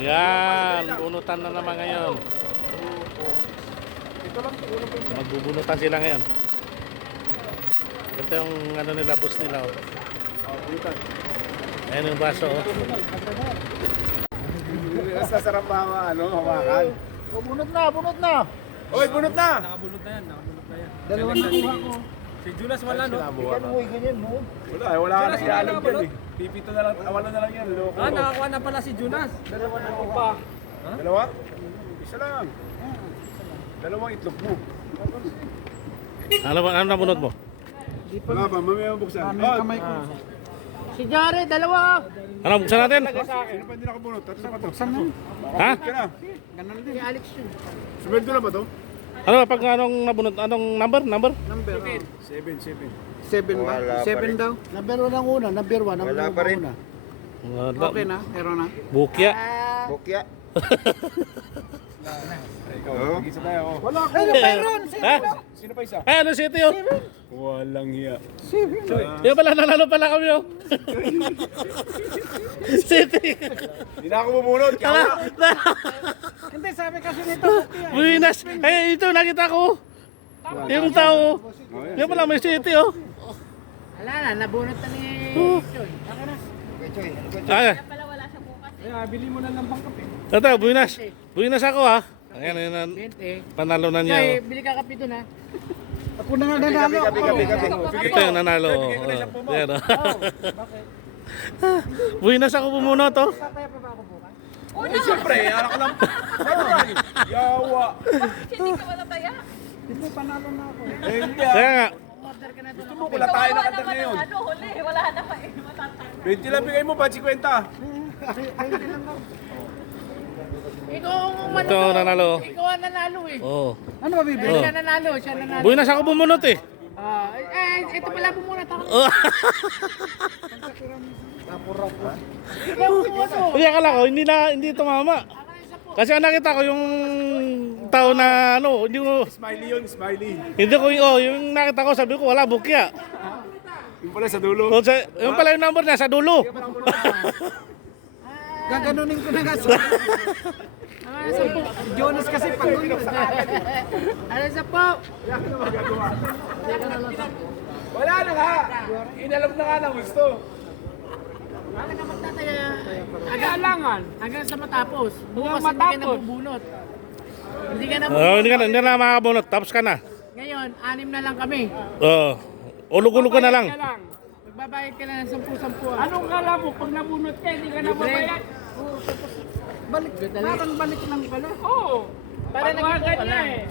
Yan, bunutan na naman ngayon. Magbubunutan sila ngayon. Ito yung ano nila, bus nila. Oh. Ayan yung baso. Oh. Sasarap ba hawakan? Bunot na. Oy, bunot na! Nakabunot na yan. Dalawang nakuha ko. Si Julas wala, no? Ganyan mo, ganyan mo. Wala ka na Jonas, ialam wala dyan eh. Pipito na lang, wala na lang yan. Loko. Nakakuha na pala si Jonas. Dalawa na ko pa. Dalawa? Isa lang. Dalawang itlog mo. Ano nabunot mo? Nga ba, mamaya buksan. Ano yung kamay ko? Si Jared, dalawa. Ano, buksan natin? Sino pa hindi nakabunot? Tatlo pa to. Buksan mo. Ha? Ka na. Ganun din. Si Alex yun. Sumendo na ba to? Ano, pag anong nabunot? Anong number? Number? 7. 7 ba? 7 daw. Number 1 ang una. Number 1 ang Wala pa rin. una. Wala. Okay na, meron na. Bukya. Bukya. Ikaw, isa tayo. Wala ko. Meron! Ha? Sino pa isa? Ay, ano city oh? Walang hiya. Yung pala, nanalo pala kami oh. City. Hindi na ako bumunot. Kaya Hindi, sabi kasi nito. Buenas. Ay, ito nakita ko. Yung tao. Yung pala may city oh. Wala na, nabunot na ni Choy. Ako na. Ay, Kaya, bili mo na ng bangkap eh. ito, buenas. Buenas ako ha. Ayan, yun, 20. panalo na niya Choy, oh. bili ka kape doon ha. Ako na nga nanalo. Ito yung nanalo oh. Ayan oh. Buenas ako bumunot oh. Tataya pa ba ako bukas? Eh, siyempre, anak ko lang. Siyempre, yawa. Hindi ka matataya. Hindi, panalo na ako. Eh, hindi ah. Kaya nga. Order ka na doon. Gusto mo, wala tayo Kawawa nakanta naman ngayon. ang ano, huli. Wala na pa eh. Matatanda. 20 lang bigay mo, ba? 50. Ikaw ang Ito ang nanalo. Ikaw ang nanalo eh. Oh. Ano ba bibili? Siya nanalo, siya nanalo. Buenas ako bumunot eh. Ito pala po muna. Oh. Ikaw puso. Hindi akala ko, hindi tumama. Kasi ang nakita ko yung tao na ano, hindi ko, Smiley yun, smiley. hindi ko, oh, yung nakita ko, sabi ko, wala, bukya. Yung pala sa dulo. O, yung pala yung number niya, sa dulo. Gaganunin ko na kasi. Jonas kasi pagulong. Ano sa po? Wala na nga. Inalam na nga ng gusto. Wala ka magtataya. Agalangan. Hanggang sa matapos. Bukas hindi ka nabubunot. Hindi ka nabubunot. Hindi ka na makabunot, tapos ka na. Ngayon, 6 na lang kami. Ulog-ulog ka na lang. Magbabayad ka na ng 10-10. Anong kala mo? Pag nabunot ka, hindi ka nababayad. Balik. Parang balik lang pala. Oo. Para nagkukuha Pagwagan ka niya lang. eh.